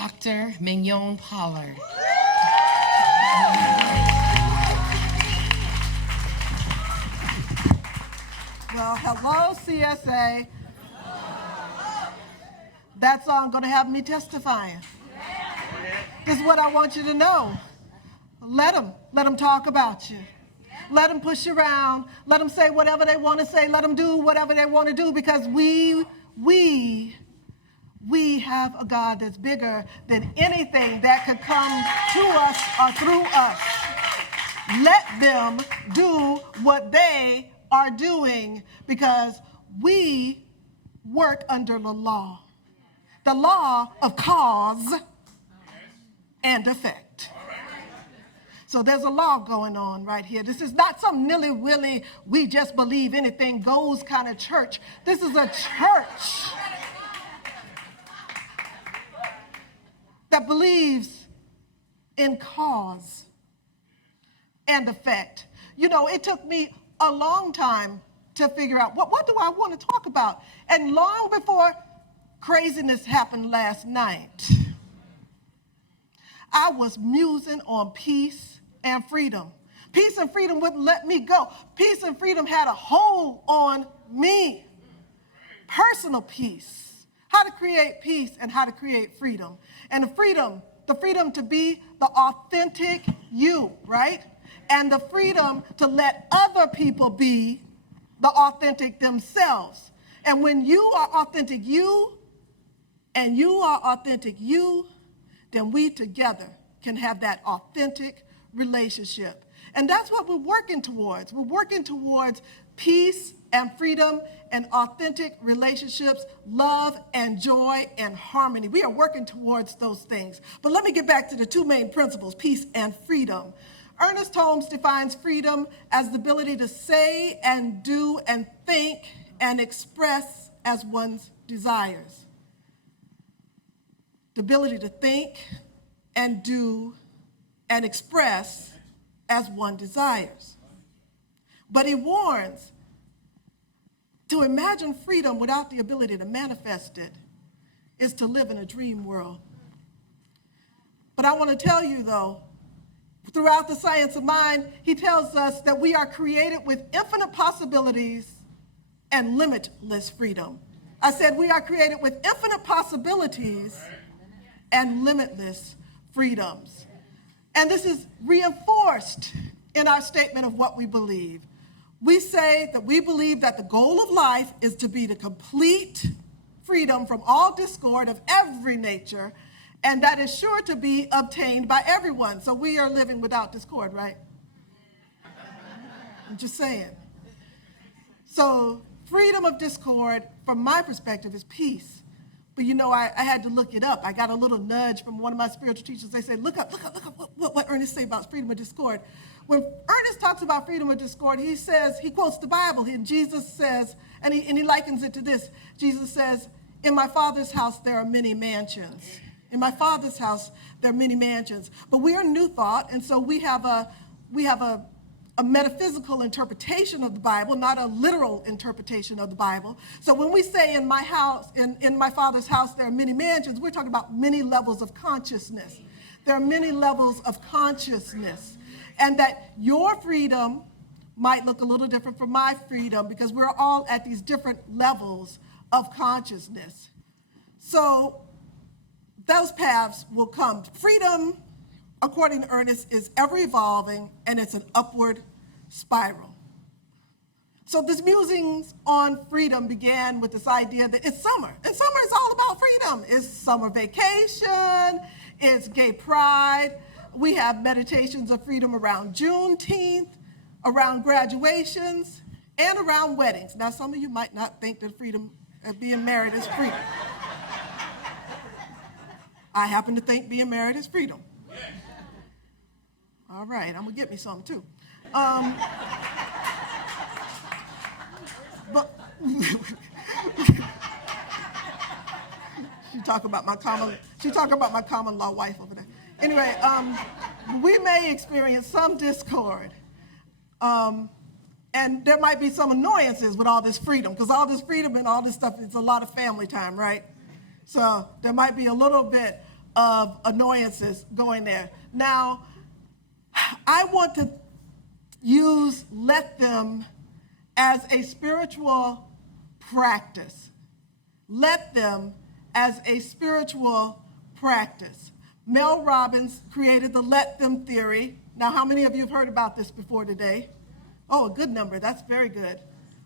Dr. Mignon Pollard. Well, hello, CSA. That song gonna have me testifying. This is what I want you to know. Let them talk about you. Let them push you around. Let them say whatever they want to say. Let them do whatever they want to do, because we have a God that's bigger than anything that could come to us or through us. Let them do what they are doing, because we work under the law of cause and effect. So there's a law going on right here. This is not some nilly-willy, we just believe anything goes kind of church. This is a church that believes in cause and effect. You know, it took me a long time to figure out what do I want to talk about. And long before craziness happened last night, I was musing on peace and freedom. Peace and freedom wouldn't let me go. Peace and freedom had a hold on me. Personal peace, how to create peace and how to create freedom. And the freedom to be the authentic you, right? And the freedom to let other people be the authentic themselves. And when you are authentic you, and you are authentic you, then we together can have that authentic relationship. And that's what we're working towards. We're working towards peace and freedom and authentic relationships, love and joy and harmony. We are working towards those things. But let me get back to the two main principles, peace and freedom. Ernest Holmes defines freedom as the ability to say and do and think and express as one's desires. The ability to think and do and express as one desires. But he warns, to imagine freedom without the ability to manifest it is to live in a dream world. But I want to tell you, though, throughout the science of mind, he tells us that we are created with infinite possibilities and limitless freedom. I said we are created with infinite possibilities and limitless freedoms. And this is reinforced in our statement of what we believe. We say that we believe that the goal of life is to be the complete freedom from all discord of every nature, and that is sure to be obtained by everyone. So we are living without discord, right? I'm just saying. So freedom of discord, from my perspective, is peace. But you know, I had to look it up. I got a little nudge from one of my spiritual teachers. They said, look up what Ernest say about freedom of discord. When Ernest talks about freedom of discord, he says, he quotes the Bible, and Jesus says, and he likens it to this. Jesus says, in my Father's house there are many mansions. In my Father's house there are many mansions. But we are New Thought, and so we have a metaphysical interpretation of the Bible, not a literal interpretation of the Bible. So when we say in my house, in my Father's house there are many mansions, we're talking about many levels of consciousness. There are many levels of consciousness. And that your freedom might look a little different from my freedom, because we're all at these different levels of consciousness. So those paths will come. Freedom, according to Ernest, is ever evolving, and it's an upward spiral. So this musings on freedom began with this idea that it's summer, and summer is all about freedom. It's summer vacation, it's gay pride. We have meditations of freedom around Juneteenth, around graduations, and around weddings. Now, some of you might not think that freedom of being married is freedom. I happen to think being married is freedom. All right, I'm gonna get me some too. But she talk about my common law wife over there. Anyway, we may experience some discord, and there might be some annoyances with all this freedom, because all this freedom and all this stuff is a lot of family time, right? So there might be a little bit of annoyances going there. Now, I want to use let them as a spiritual practice. Let them as a spiritual practice. Mel Robbins created the let them theory. Now, how many of you have heard about this before today? Oh, a good number. That's very good.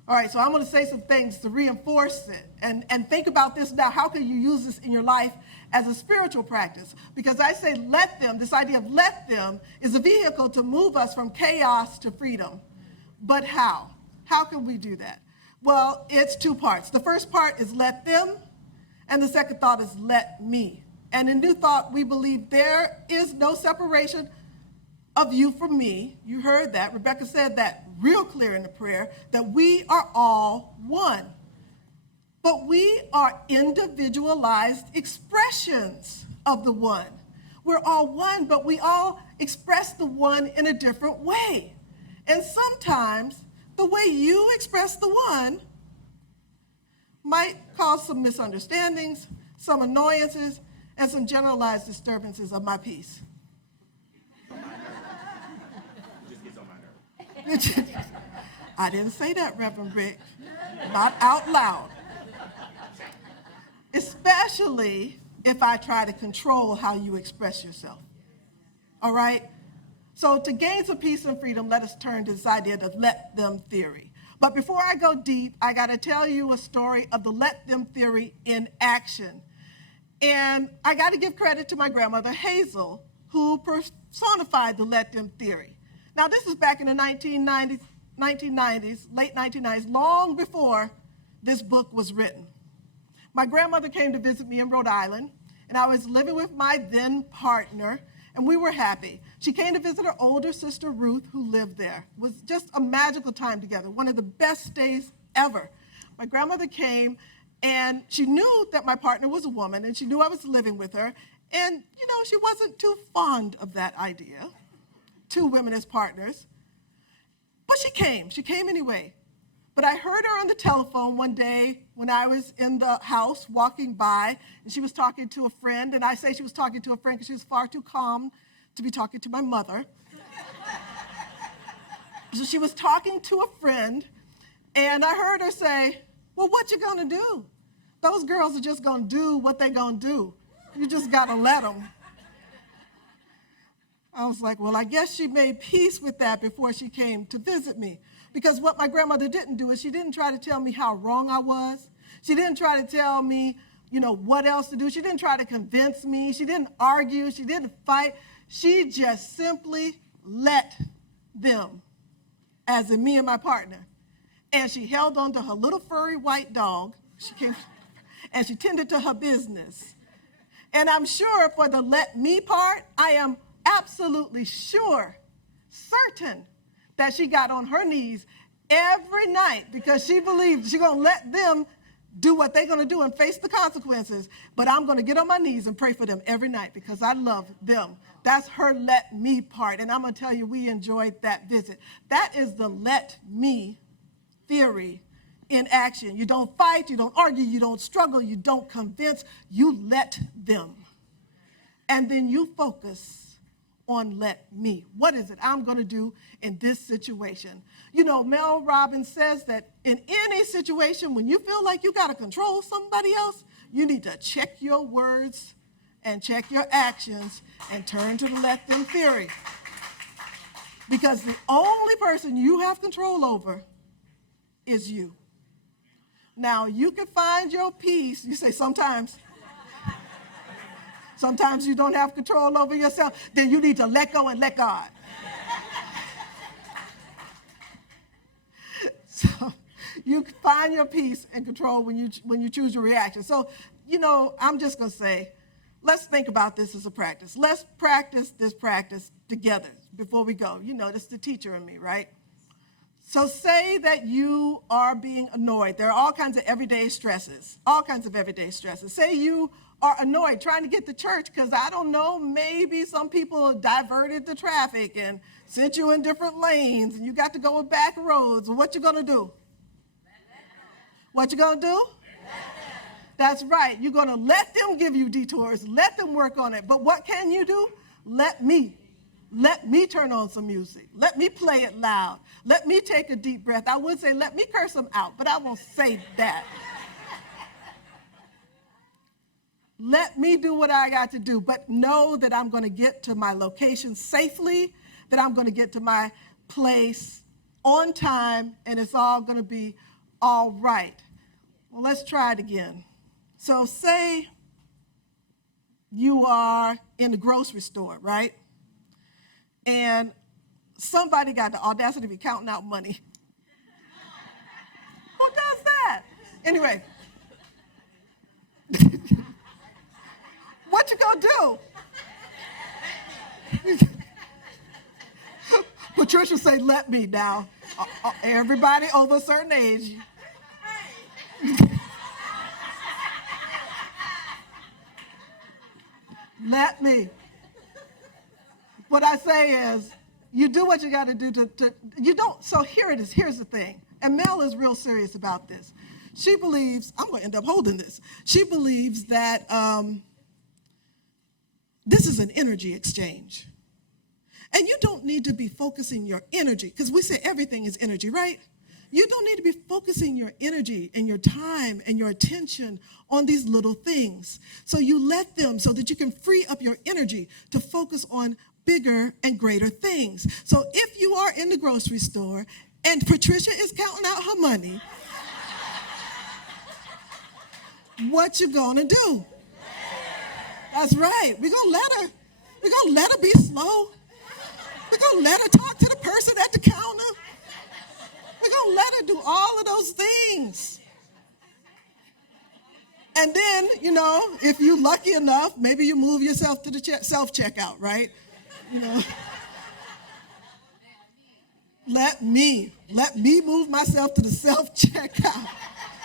All right, so I'm going to say some things to reinforce it. And think about this now. How can you use this in your life as a spiritual practice? Because I say let them, this idea of let them is a vehicle to move us from chaos to freedom. But how? How can we do that? Well, it's two parts. The first part is let them, and the second thought is let me. And in New Thought, we believe there is no separation of you from me. You heard that. Rebecca said that real clear in the prayer, that we are all one. But we are individualized expressions of the one. We're all one, but we all express the one in a different way. And sometimes the way you express the one might cause some misunderstandings, some annoyances, and some generalized disturbances of my peace. I didn't say that, Reverend Rick. Not out loud. Especially if I try to control how you express yourself. All right? So to gain some peace and freedom, let us turn to this idea of let them theory. But before I go deep, I got to tell you a story of the let them theory in action. And I got to give credit to my grandmother, Hazel, who personified the let them theory. Now, this is back in the 1990s, late 1990s, long before this book was written. My grandmother came to visit me in Rhode Island, and I was living with my then partner, and we were happy. She came to visit her older sister, Ruth, who lived there. It was just a magical time together, one of the best days ever. My grandmother came, and she knew that my partner was a woman, and she knew I was living with her, and, she wasn't too fond of that idea, two women as partners. But she came anyway. But I heard her on the telephone one day when I was in the house walking by, and she was talking to a friend, and I say she was talking to a friend because she was far too calm to be talking to my mother. So she was talking to a friend, and I heard her say, well, what you gonna do? Those girls are just gonna do what they gonna do. You just gotta let them. I was like, well, I guess she made peace with that before she came to visit me. Because what my grandmother didn't do is she didn't try to tell me how wrong I was. She didn't try to tell me, what else to do. She didn't try to convince me. She didn't argue. She didn't fight. She just simply let them, as in me and my partner. And she held on to her little furry white dog. She came, and she tended to her business. And I'm sure for the let me part, I am absolutely sure, certain, that she got on her knees every night because she believed she's going to let them do what they're going to do and face the consequences. But I'm going to get on my knees and pray for them every night because I love them. That's her let me part. And I'm going to tell you, we enjoyed that visit. That is the let me theory in action. You don't fight, you don't argue, you don't struggle, you don't convince, you let them. And then you focus on let me. What is it I'm going to do in this situation? Mel Robbins says that in any situation, when you feel like you got to control somebody else, you need to check your words and check your actions and turn to the let them theory. Because the only person you have control over is you. Now, you can find your peace. You say sometimes. Sometimes you don't have control over yourself. Then you need to let go and let God. So you find your peace and control when you choose your reaction. So, I'm just going to say, let's think about this as a practice. Let's practice this practice together before we go. This is the teacher in me, right? So say that you are being annoyed. There are all kinds of everyday stresses, Say you are annoyed trying to get to church because, I don't know, maybe some people diverted the traffic and sent you in different lanes and you got to go with back roads. What you going to do? What you going to do? That's right. You're going to let them give you detours. Let them work on it. But what can you do? Let me turn on some music. Let me play it loud. Let me take a deep breath. I would say let me curse them out, but I won't say that. Let me do what I got to do, but know that I'm going to get to my location safely, that I'm going to get to my place on time, and it's all going to be all right. Well, let's try it again. So say you are in the grocery store, right? And somebody got the audacity to be counting out money. Who does that? Anyway. What you gonna do? Patricia say, let me now. Everybody over a certain age. Let me. What I say is, you do what you got to do you don't, so here it is, here's the thing. And Mel is real serious about this. She believes, I'm going to end up holding this. She believes that this is an energy exchange. And you don't need to be focusing your energy, because we say everything is energy, right? You don't need to be focusing your energy and your time and your attention on these little things. So you let them, so that you can free up your energy to focus on bigger and greater things. So if you are in the grocery store and Patricia is counting out her money, what you gonna do? That's right. We're gonna let her be slow. We're gonna let her talk to the person at the counter. We're gonna let her do all of those things. And then, if you're lucky enough, maybe you move yourself to the self-checkout, right? Let me move myself to the self-checkout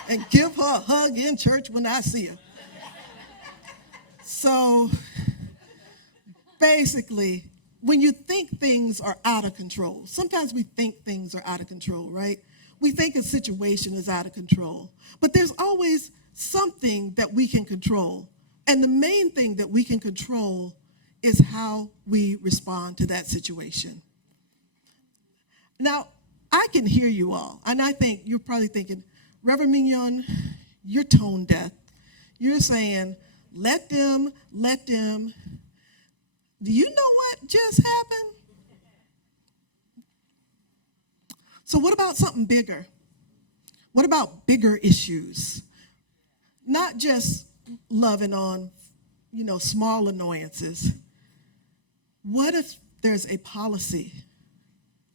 and give her a hug in church when I see her. So basically, when you think things are out of control, sometimes we think things are out of control, right? We think a situation is out of control, but there's always something that we can control. And the main thing that we can control is how we respond to that situation. Now, I can hear you all, and I think you're probably thinking, Reverend Mignon, you're tone deaf. You're saying, let them. Do you know what just happened? So what about something bigger? What about bigger issues? Not just loving on, small annoyances. What if there's a policy,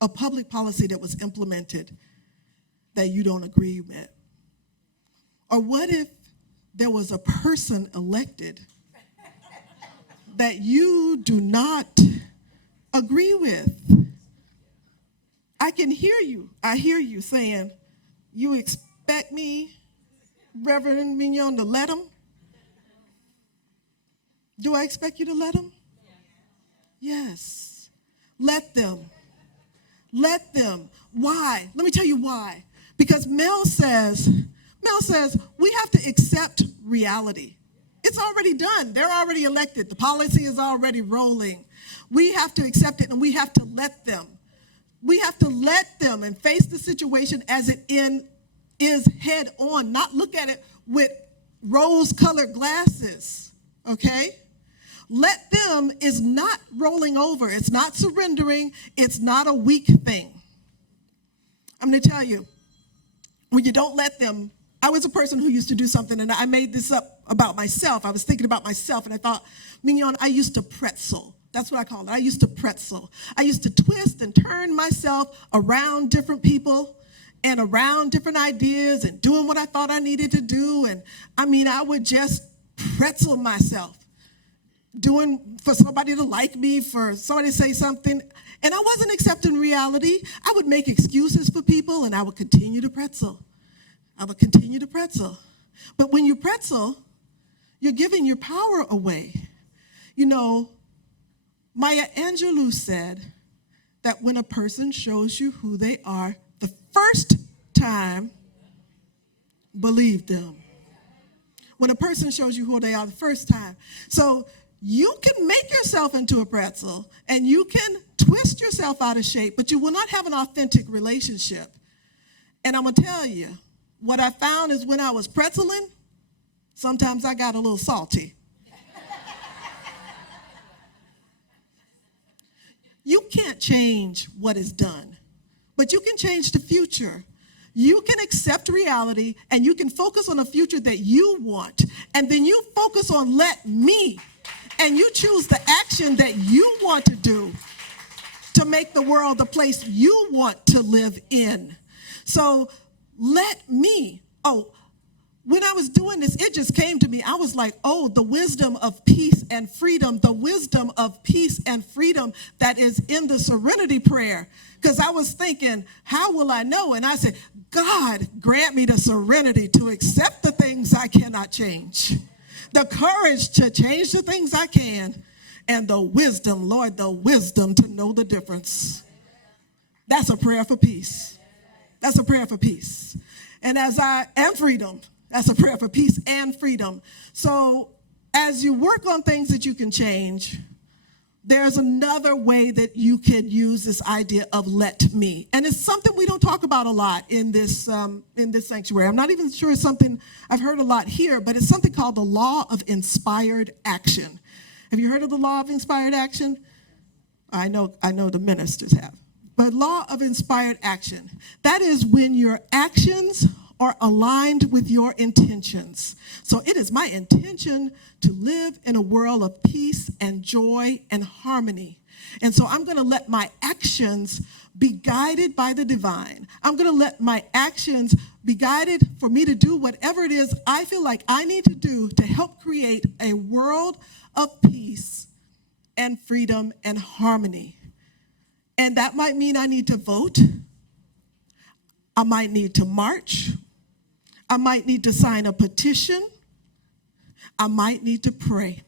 a public policy that was implemented that you don't agree with? Or what if there was a person elected that you do not agree with? I can hear you. I hear you saying, you expect me, Reverend Mignon, to let him? Do I expect you to let him? Yes. Let them. Let them. Why? Let me tell you why. Because Mel says we have to accept reality. It's already done. They're already elected. The policy is already rolling. We have to accept it, and we have to let them. We have to let them and face the situation as it is head on, not look at it with rose-colored glasses, okay? Let them is not rolling over. It's not surrendering. It's not a weak thing. I'm going to tell you, when you don't let them, I was a person who used to do something, and I made this up about myself. I was thinking about myself, and I thought, Mignon, I used to pretzel. That's what I call it. I used to pretzel. I used to twist and turn myself around different people and around different ideas and doing what I thought I needed to do. And I would just pretzel myself, doing for somebody to like me, for somebody to say something. And I wasn't accepting reality. I would make excuses for people, and I would continue to pretzel. But when you pretzel, you're giving your power away. Maya Angelou said that when a person shows you who they are the first time, believe them. when a person shows you who they are the first time. So you can make yourself into a pretzel and you can twist yourself out of shape, but you will not have an authentic relationship. And I'm going to tell you, what I found is when I was pretzeling, sometimes I got a little salty. You can't change what is done, but you can change the future. You can accept reality and you can focus on a future that you want. And then you focus on let me. And you choose the action that you want to do to make the world the place you want to live in. So let me. Oh, when I was doing this, it just came to me. I was like, oh, the wisdom of peace and freedom, the wisdom of peace and freedom that is in the serenity prayer. Because I was thinking, how will I know? And I said, God, grant me the serenity to accept the things I cannot change, the courage to change the things I can, and the wisdom, Lord, the wisdom to know the difference. That's a prayer for peace. That's a prayer for peace. And freedom. That's a prayer for peace and freedom. So as you work on things that you can change, there's another way that you could use this idea of let me. And it's something we don't talk about a lot in this sanctuary. I'm not even sure it's something I've heard a lot here, but it's something called the law of inspired action. Have you heard of the law of inspired action? I know the ministers have. But law of inspired action, that is when your actions are aligned with your intentions. So it is my intention to live in a world of peace and joy and harmony. And so I'm going to let my actions be guided by the divine. I'm going to let my actions be guided for me to do whatever it is I feel like I need to do to help create a world of peace and freedom and harmony. And that might mean I need to vote. I might need to march. I might need to sign a petition. I might need to pray.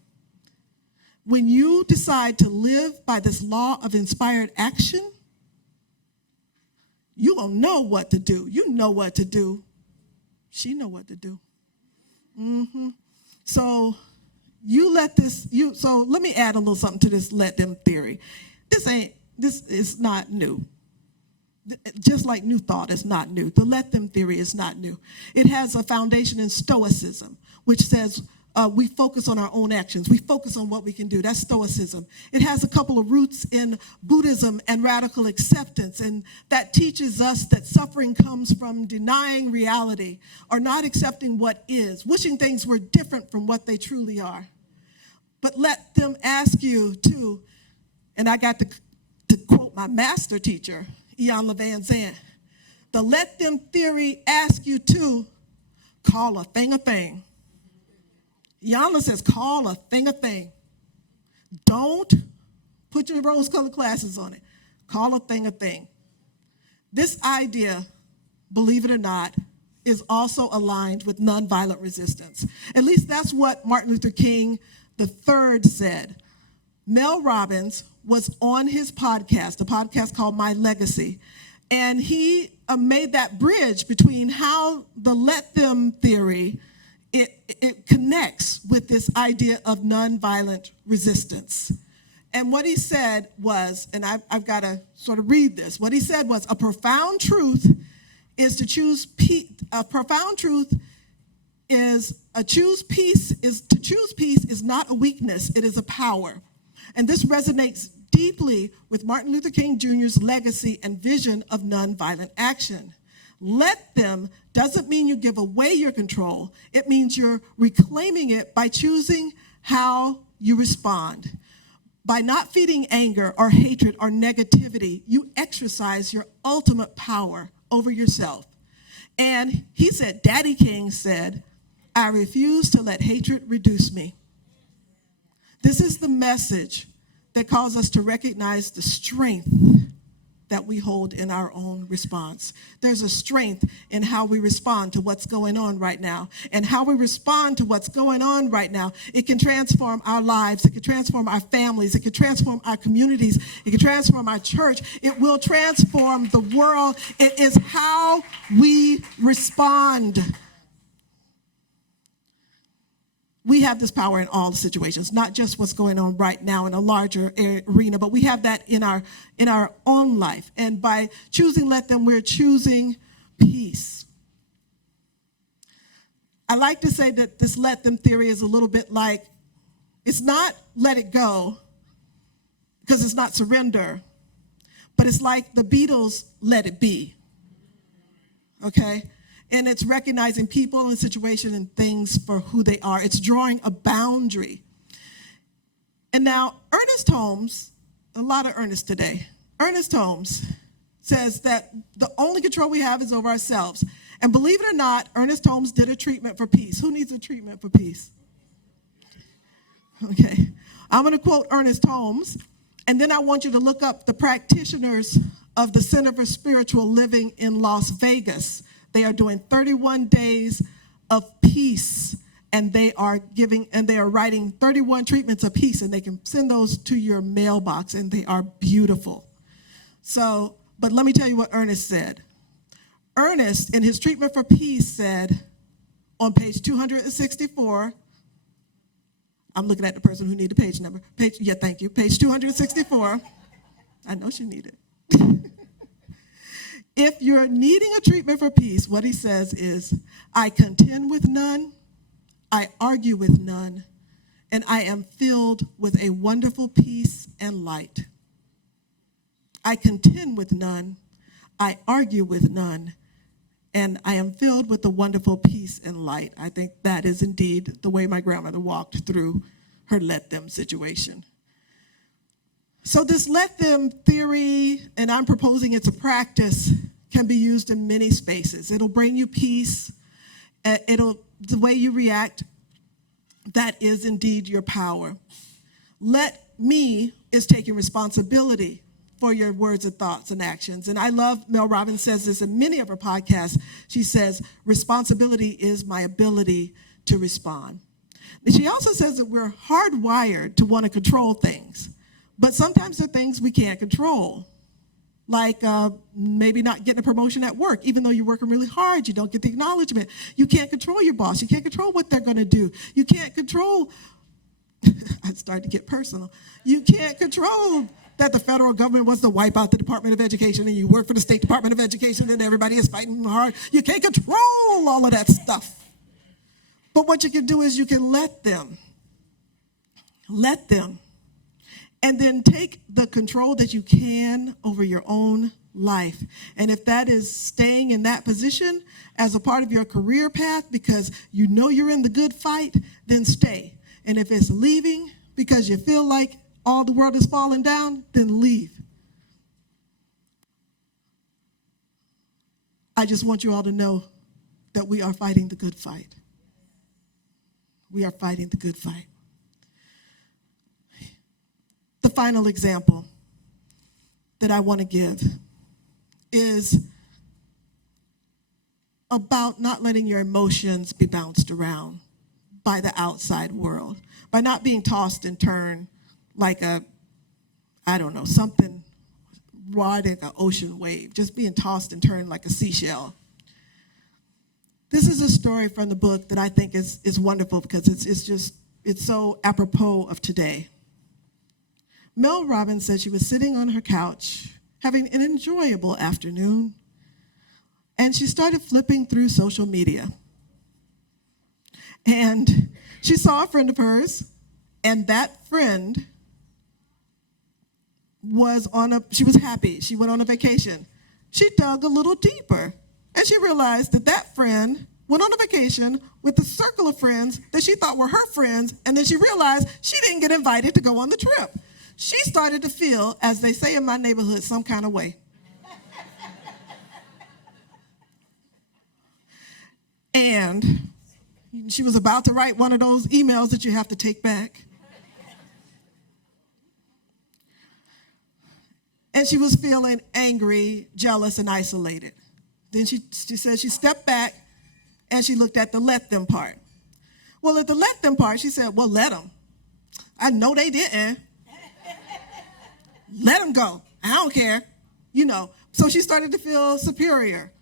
When you decide to live by this law of inspired action, you will know what to do. You know what to do. She know what to do. So so let me add a little something to this let them theory. This is not new. Just like New Thought is not new. The let them theory is not new. It has a foundation in Stoicism, which says we focus on our own actions. We focus on what we can do. That's Stoicism. It has a couple of roots in Buddhism and radical acceptance, and that teaches us that suffering comes from denying reality or not accepting what is, wishing things were different from what they truly are. But let them ask you to, and I got to quote my master teacher, Ian Van Zandt, the let them theory asks you to call a thing a thing. Ian says call a thing a thing. Don't put your rose-colored glasses on it. Call a thing a thing. This idea, believe it or not, is also aligned with nonviolent resistance. At least that's what Martin Luther King III said. Mel Robbins was on his podcast, a podcast called My Legacy, and he made that bridge between how the let them theory, it connects with this idea of nonviolent resistance. And what he said was, and I've got to sort of read this, what he said was, a profound truth is to choose peace. A profound truth is to choose peace is not a weakness, it is a power. And this resonates deeply with Martin Luther King Jr.'s legacy and vision of nonviolent action. Let them doesn't mean you give away your control. It means you're reclaiming it by choosing how you respond. By not feeding anger or hatred or negativity, you exercise your ultimate power over yourself. And he said, Daddy King said, I refuse to let hatred reduce me. This is the message that calls us to recognize the strength that we hold in our own response. There's a strength in how we respond to what's going on right now. And how we respond to what's going on right now, it can transform our lives. It can transform our families. It can transform our communities. It can transform our church. It will transform the world. It is how we respond. we have this power in all situations, not just what's going on right now in a larger arena, but we have that in our own life. And by choosing let them, we're choosing peace. I like to say that this let them theory is a little bit like, it's not let it go, because it's not surrender, but it's like the Beatles' Let It Be, okay? And it's recognizing people and situations and things for who they are. It's drawing a boundary. And now, Ernest Holmes, a lot of Ernest today, Ernest Holmes says that the only control we have is over ourselves. And believe it or not, Ernest Holmes did a treatment for peace. Who needs a treatment for peace? Okay. I'm going to quote Ernest Holmes, and then I want you to look up the practitioners of the Center for Spiritual Living in Las Vegas. They are doing 31 days of peace, and they are writing 31 treatments of peace, and they can send those to your mailbox, and they are beautiful. So, but let me tell you what Ernest said. Ernest, in his treatment for peace, said on page 264, I'm looking at the person who needed the page number. Thank you. Page 264. I know she needed it. If you're needing a treatment for peace, what he says is, I contend with none, I argue with none, and I am filled with a wonderful peace and light. I contend with none, I argue with none, and I am filled with a wonderful peace and light. I think that is indeed the way my grandmother walked through her let them situation. So this let them theory, and I'm proposing it's a practice, can be used in many spaces. It'll bring you peace. The way you react, that is indeed your power. Let me is taking responsibility for your words and thoughts and actions. And I love, Mel Robbins says this in many of her podcasts. She says, responsibility is my ability to respond. And she also says that we're hardwired to want to control things. But sometimes there are things we can't control, like maybe not getting a promotion at work. Even though you're working really hard, you don't get the acknowledgement. You can't control your boss. You can't control what they're going to do. You can't control, I started to get personal. You can't control that the federal government wants to wipe out the Department of Education and you work for the State Department of Education and everybody is fighting hard. You can't control all of that stuff. But what you can do is you can let them. And then take the control that you can over your own life. And if that is staying in that position as a part of your career path because you know you're in the good fight, then stay. And if it's leaving because you feel like all the world is falling down, then leave. I just want you all to know that we are fighting the good fight. We are fighting the good fight. The final example that I want to give is about not letting your emotions be bounced around by the outside world, by not being tossed and turned like something riding an ocean wave, just being tossed and turned like a seashell. This is a story from the book that I think is wonderful because it's so apropos of today. Mel Robbins said she was sitting on her couch having an enjoyable afternoon, and she started flipping through social media. And she saw a friend of hers, and that friend she was happy. She went on a vacation. She dug a little deeper, and she realized that friend went on a vacation with a circle of friends that she thought were her friends, and then she realized she didn't get invited to go on the trip. She started to feel, as they say in my neighborhood, some kind of way. And she was about to write one of those emails that you have to take back. And she was feeling angry, jealous, and isolated. Then she said she stepped back and she looked at the let them part. Well, at the let them part, she said, well, let them. I know they didn't. Let them go. I don't care. So she started to feel superior.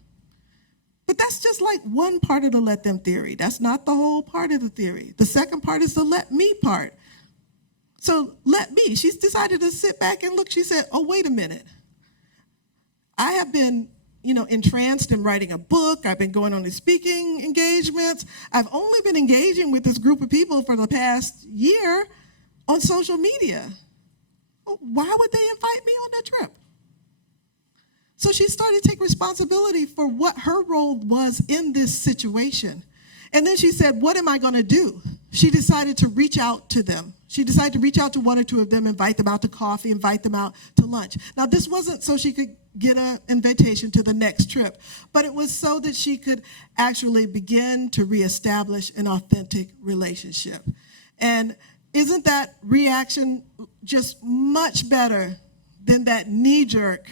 But that's just like one part of the let them theory. That's not the whole part of the theory. The second part is the let me part. So let me. She's decided to sit back and look. She said, oh, wait a minute. I have been, entranced in writing a book. I've been going on these speaking engagements. I've only been engaging with this group of people for the past year on social media. Why would they invite me on that trip? So she started to take responsibility for what her role was in this situation. And then she said, what am I going to do? She decided to reach out to them. She decided to reach out to one or two of them, invite them out to coffee, invite them out to lunch. Now, this wasn't so she could get an invitation to the next trip, but it was so that she could actually begin to reestablish an authentic relationship. And isn't that reaction just much better than that knee-jerk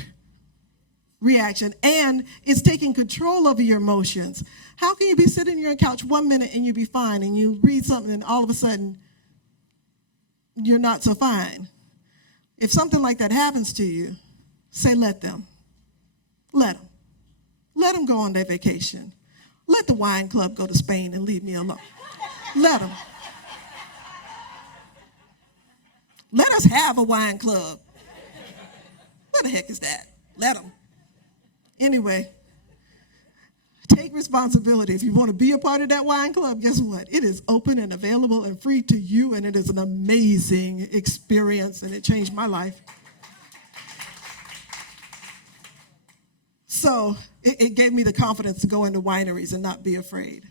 reaction? And it's taking control over your emotions. How can you be sitting on your couch 1 minute and you be fine, and you read something and all of a sudden you're not so fine? If something like that happens to you, say let them. Let them. Let them go on their vacation. Let the wine club go to Spain and leave me alone. Let them. Let us have a wine club. What the heck is that? Let them. Anyway, take responsibility. If you want to be a part of that wine club, guess what? It is open and available and free to you, and it is an amazing experience, and it changed my life. So it gave me the confidence to go into wineries and not be afraid.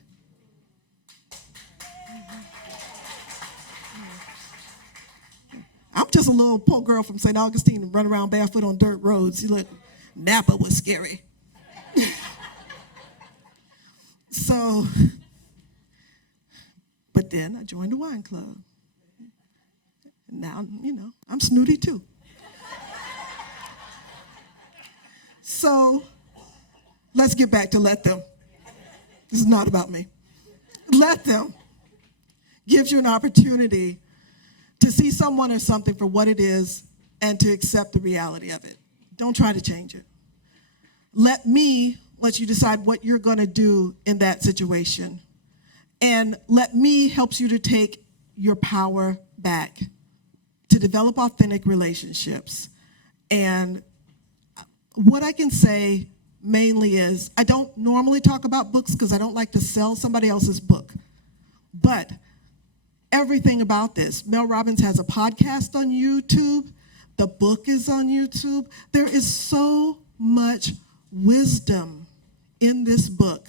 I'm just a little poor girl from St. Augustine and run around barefoot on dirt roads. You look, Napa was scary. So, but then I joined the wine club. Now, I'm snooty too. So, let's get back to let them. This is not about me. Let them gives you an opportunity to see someone or something for what it is and to accept the reality of it. Don't try to change it. Let me let you decide what you're going to do in that situation. And let me helps you to take your power back, to develop authentic relationships. And what I can say mainly is, I don't normally talk about books because I don't like to sell somebody else's book. But everything about this, Mel Robbins has a podcast on YouTube. The book is on YouTube. There is so much wisdom in this book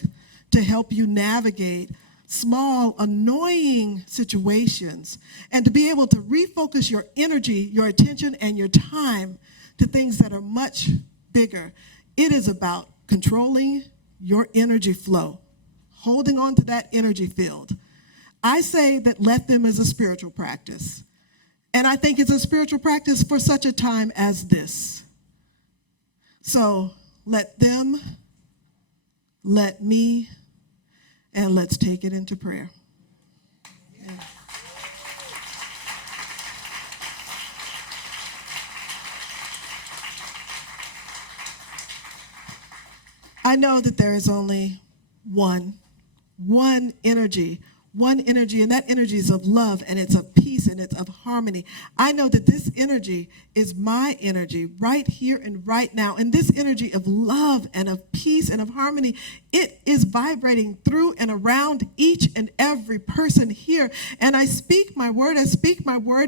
to help you navigate small, annoying situations and to be able to refocus your energy, your attention, and your time to things that are much bigger. It is about controlling your energy flow, holding on to that energy field. I say that let them is a spiritual practice. And I think it's a spiritual practice for such a time as this. So let them, let me, and let's take it into prayer. Yeah. I know that there is only one energy, and that energy is of love, and it's of peace, and it's of harmony. I know that this energy is my energy right here and right now, and this energy of love and of peace and of harmony, it is vibrating through and around each and every person here. And I speak my word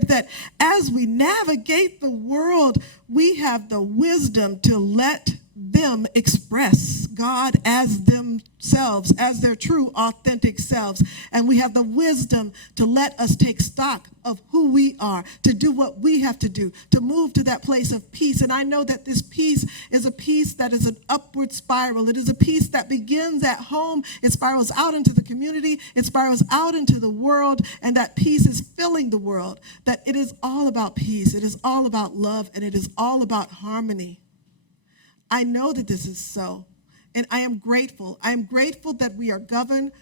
that as we navigate the world, we have the wisdom to let them express God as themselves, as their true, authentic selves. And we have the wisdom to let us take stock of who we are, to do what we have to do, to move to that place of peace. And I know that this peace is a peace that is an upward spiral. It is a peace that begins at home. It spirals out into the community. It spirals out into the world. And that peace is filling the world. That it is all about peace. It is all about love. And it is all about harmony. I know that this is so, and I am grateful. I am grateful that we are governed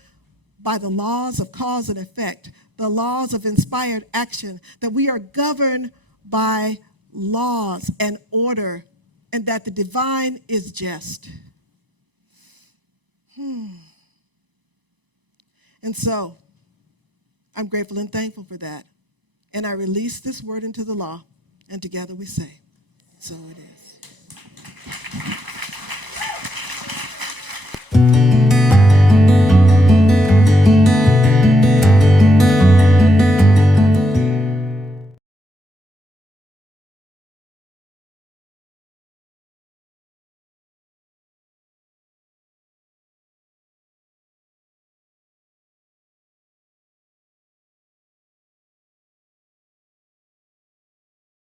by the laws of cause and effect, the laws of inspired action, that we are governed by laws and order, and that the divine is just. And so I'm grateful and thankful for that. And I release this word into the law, and together we say, so it is.